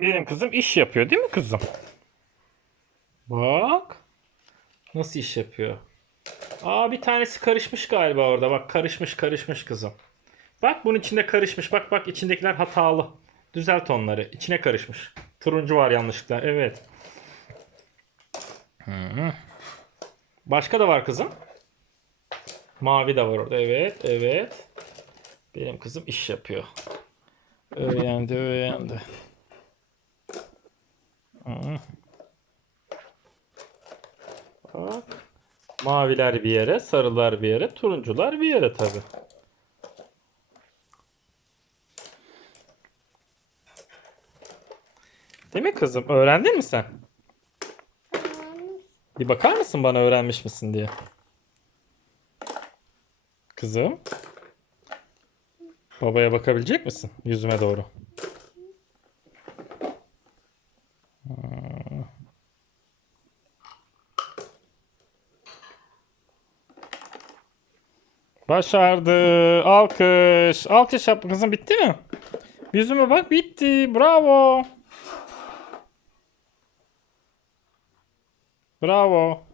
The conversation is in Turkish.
Benim kızım iş yapıyor değil mi kızım? Bak. Nasıl iş yapıyor? Aa bir tanesi karışmış galiba orada. Bak karışmış karışmış kızım. Bak bunun içinde karışmış. Bak bak içindekiler hatalı. Düzelt onları. İçine karışmış. Turuncu var yanlışlıkla. Evet. Hı. Başka da var kızım. Mavi de var orada. Evet, evet. Benim kızım iş yapıyor. Öğrendi, öğrendi. Bak. Maviler bir yere, sarılar bir yere, turuncular bir yere tabi. Değil mi kızım? Öğrendin mi sen? Bir bakar mısın bana öğrenmiş misin diye? Kızım. Babaya bakabilecek misin? Yüzüme doğru. Başardı. Alkış. Alkış yap kızım bitti mi? Yüzüme bak bitti. Bravo. Bravo.